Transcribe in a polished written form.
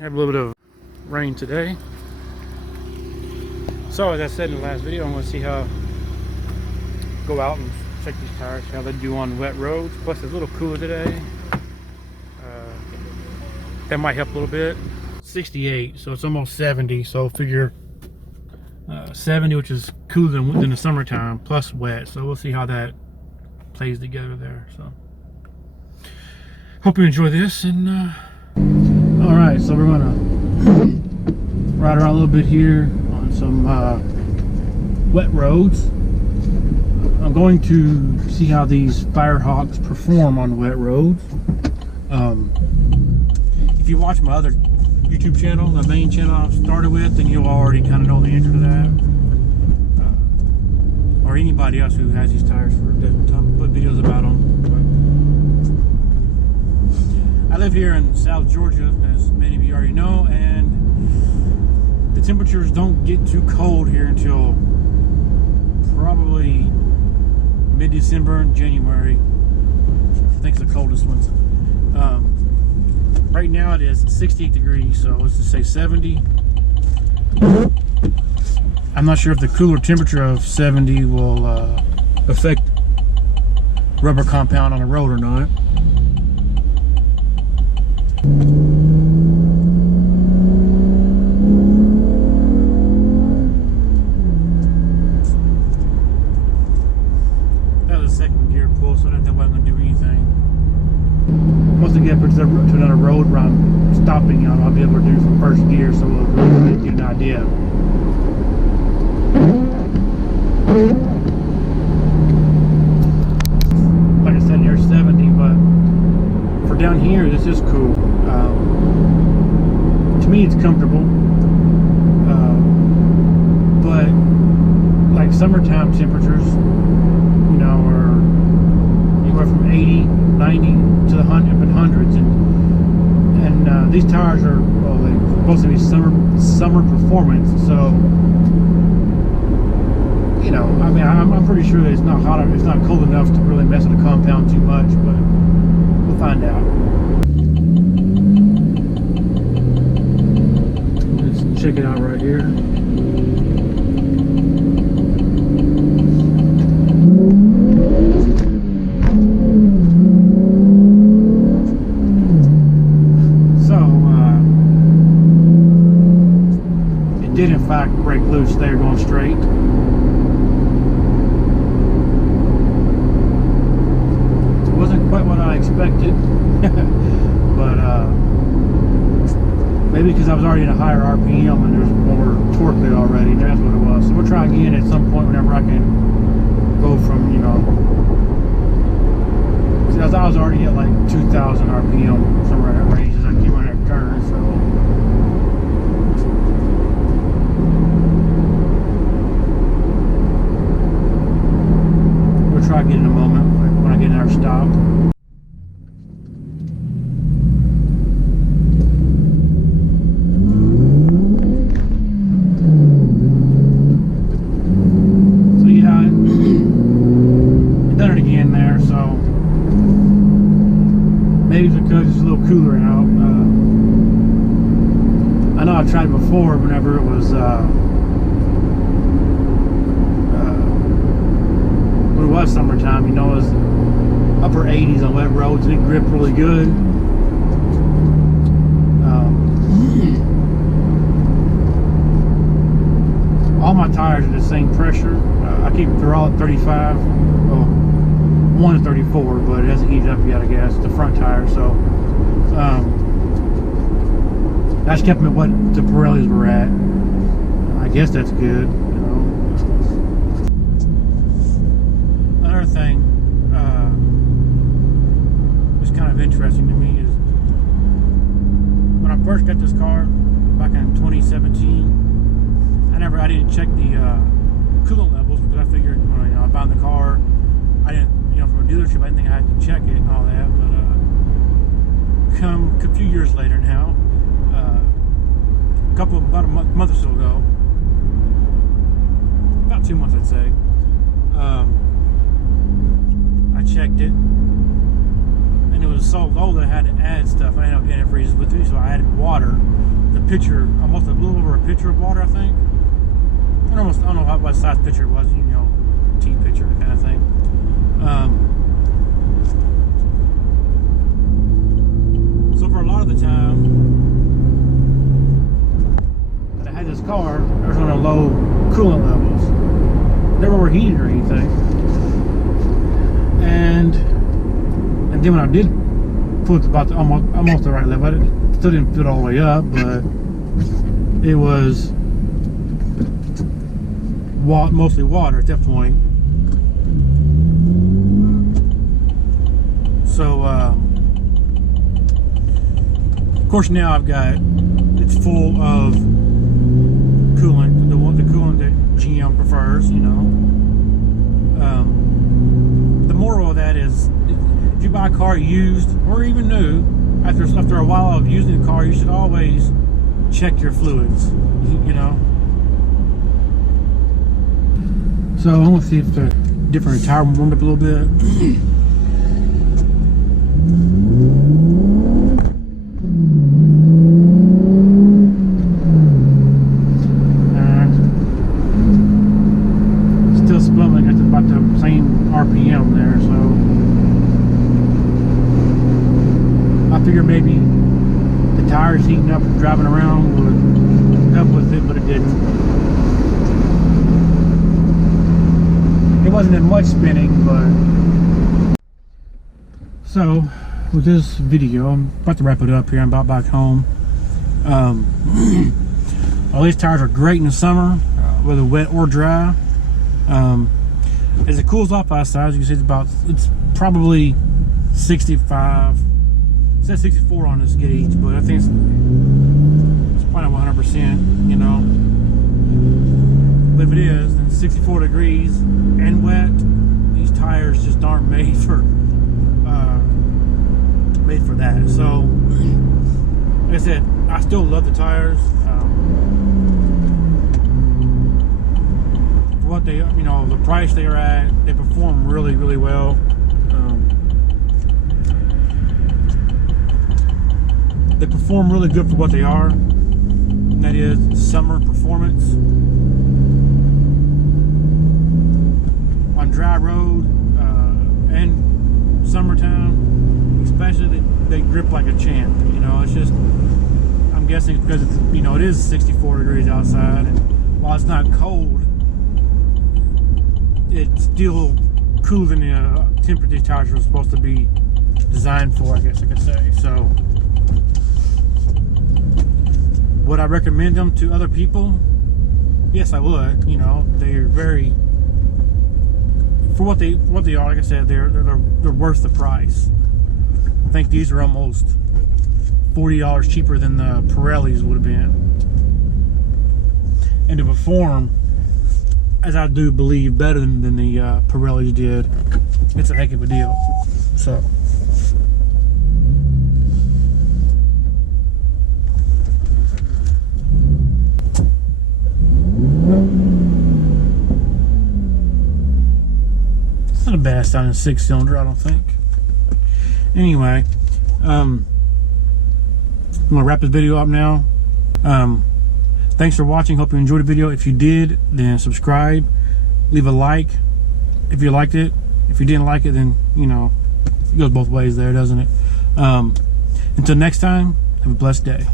Have a little bit of rain today. So as I said in the last video, I'm going to see how go out and check these tires, how they do on wet roads. Plus it's a little cooler today. That might help a little bit. 68, so it's almost 70. So figure 70, which is cooler than the summertime, plus wet. So we'll see how that plays together there. So hope you enjoy this. And all right, so we're gonna ride around a little bit here on some wet roads. I'm going to see how these Firehawks perform on wet roads. If you watch my other YouTube channel, the main channel I started with, then you'll already kind of know the answer to that. Or anybody else who has these tires for put videos about them. I live here in South Georgia, as many of you already know, and the temperatures don't get too cold here until probably mid-December and January. I think it's the coldest ones. Right now it is 68 degrees, so let's just say 70. I'm not sure if the cooler temperature of 70 will affect rubber compound on the road or not. That was a second gear pull, so that wasn't going to do anything. Once I get to another road where I'm stopping, I'll be able to do from first gear, so we'll really get an idea. Like I said, there's 70, but for down here, this is cool. To me, it's comfortable. But like summertime temperatures, you know, are anywhere from 80, 90 to the hundreds, and these tires are, well, they're supposed to be summer performance, so you know, I mean, I'm pretty sure that it's not hot, it's not cold enough to really mess with the compound too much, but we'll find out. Let's check it out right here. Did in fact break loose there going straight. It wasn't quite what I expected, but maybe because I was already in a higher RPM and there's more torque there already. That's what it was. So we'll try again at some point whenever I can go from, you know, because I was already at like 2,000 RPM, somewhere in that range as I keep on that turn. So try again in a moment when I get another stop. So yeah, I done it again there, so maybe it's because it's a little cooler out. I know I've tried it before whenever it was summertime, you know, it was upper 80s on wet roads and it gripped really good. All my tires are the same pressure. They're all at 35. Well, one is 34, but it hasn't heated up yet, I guess. The front tire, so I just kept them at what the Pirellis were at. I guess that's good. Thing was kind of interesting to me is when I first got this car back in 2017, I didn't check the coolant levels because I figured when I bought the car, I didn't, you know, from a dealership, I didn't think I had to check it and all that. But a few years later now, about a month or so ago, about 2 months I'd say, I checked it, and it was so low that I had to add stuff. I ended up getting antifreezes with me, so I added water. pitcher, almost a little over a pitcher of water, I think. I don't know what size pitcher it was, you know, tea pitcher kind of thing. So for a lot of the time that I had this car, I was on a low coolant levels. Never were heated or anything. And then when I did put about almost the right level, I still didn't fill it all the way up, but it was mostly water at that point. So of course now it's full of coolant, the coolant that GM prefers, you know. The moral of that is, if you buy a car used or even new, after a while of using the car, you should always check your fluids, you know. So I'm gonna see if the different tire warmed up a little bit. Still sputtering at about the same RPM there, so I figured maybe the tires heating up and driving around would help with it, but it didn't. It wasn't as much spinning, but... So, with this video, I'm about to wrap it up here. I'm about back home. All these tires are great in the summer, whether wet or dry. As it cools off outside, as you can see, it's probably 65. It says 64 on this gauge, but I think it's probably 100%, you know. But if it is, then 64 degrees and wet, these tires just aren't made for that. So, like I said, I still love the tires. For what they, you know, the price they are at, they perform really, really well. They perform really good for what they are, and that is summer performance. On dry road and summertime, especially, they grip like a champ. You know, it's just, I'm guessing it's because it's, you know, it is 64 degrees outside, and while it's not cold, it's still cooler than the temperature these tires are supposed to be designed for, I guess I could say. So, would I recommend them to other people? Yes, I would. You know, they're very, for what they are. Like I said, they're worth the price. I think these are almost $40 cheaper than the Pirellis would have been, and to perform, as I do believe, better than the Pirellis did. It's a heck of a deal. So. It's not a bad sounding 6-cylinder, I don't think. Anyway, I'm gonna wrap this video up now. Thanks for watching. Hope you enjoyed the video. If you did, then subscribe, leave a like if you liked it. If you didn't like it, then, you know, it goes both ways there, doesn't it? Until next time, have a blessed day.